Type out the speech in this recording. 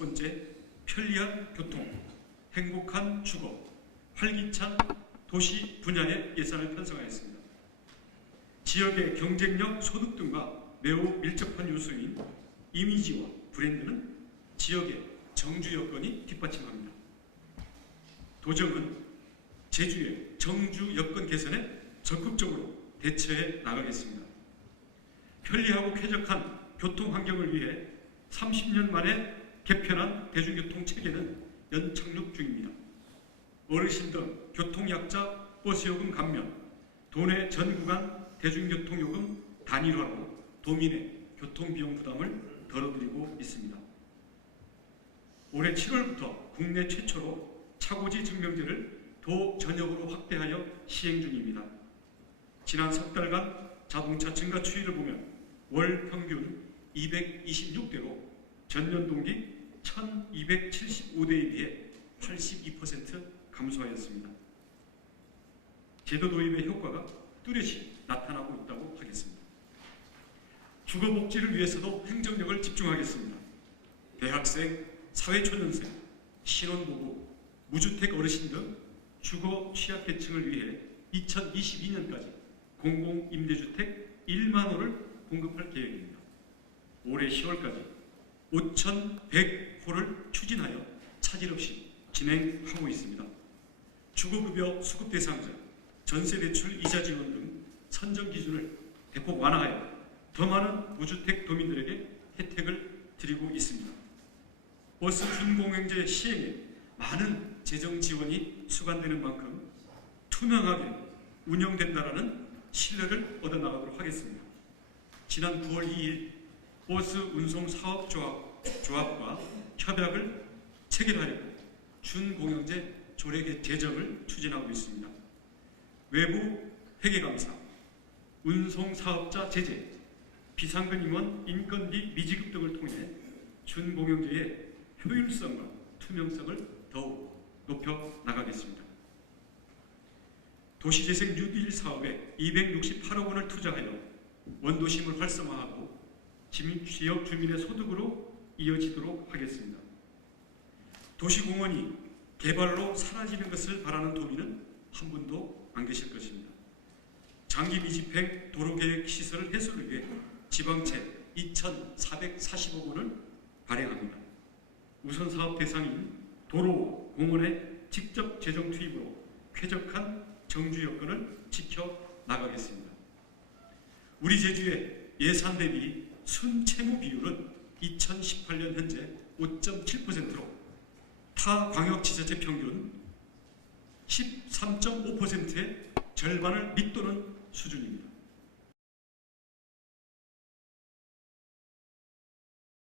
번째, 편리한 교통, 행복한 주거, 활기찬 도시 분야에 예산을 편성하였습니다. 지역의 경쟁력, 소득 등과 매우 밀접한 요소인 이미지와 브랜드는 지역의 정주 여건이 뒷받침합니다. 도정은 제주의 정주 여건 개선에 적극적으로 대처해 나가겠습니다. 편리하고 쾌적한 교통 환경을 위해 30년 만에 개편한 대중교통 체계는 연착륙 중입니다. 어르신 등 교통약자 버스요금 감면, 도내 전 구간 대중교통요금 단일화로 도민의 교통비용 부담을 덜어드리고 있습니다. 올해 7월부터 국내 최초로 차고지 증명제를 도 전역으로 확대하여 시행 중입니다. 지난 석 달간 자동차 증가 추이를 보면 월 평균 226대로 전년 동기 1275대에 비해 82% 감소하였습니다. 제도 도입의 효과가 뚜렷이 나타나고 있다고 하겠습니다. 주거복지를 위해서도 행정력을 집중하겠습니다. 대학생, 사회초년생, 신혼부부, 무주택 어르신 등 주거 취약계층을 위해 2022년까지 공공임대주택 1만 호를 공급할 계획입니다. 올해 10월까지 5,100 호를 추진하여 차질 없이 진행하고 있습니다. 주거급여 수급 대상자, 전세대출 이자 지원 등 선정 기준을 대폭 완화하여 더 많은 무주택 도민들에게 혜택을 드리고 있습니다. 버스 준공영제 시행에 많은 재정 지원이 수반되는 만큼 투명하게 운영된다라는 신뢰를 얻어나가도록 하겠습니다. 지난 9월 2일 버스 운송 사업 조합, 조합과 협약을 체결하였고 준공영제 조례 제정을 추진하고 있습니다. 외부 회계감사, 운송 사업자 제재, 비상근 임원 인건비 미지급 등을 통해 준공영제의 효율성과 투명성을 더욱 높여 나가겠습니다. 도시재생 뉴딜 사업에 268억 원을 투자하여 원도심을 활성화하고 지역 주민의 소득으로 이어지도록 하겠습니다. 도시공원이 개발로 사라지는 것을 바라는 도민은 한 분도 안 계실 것입니다. 장기 미집행 도로계획 시설 해소를 위해 지방채 2,440억 원을 발행합니다. 우선 사업 대상인 도로 공원의 직접 재정 투입으로 쾌적한 정주 여건을 지켜 나가겠습니다. 우리 제주의 예산 대비 순채무 비율은 2018년 현재 5.7%로 타 광역지자체 평균 13.5%의 절반을 밑도는.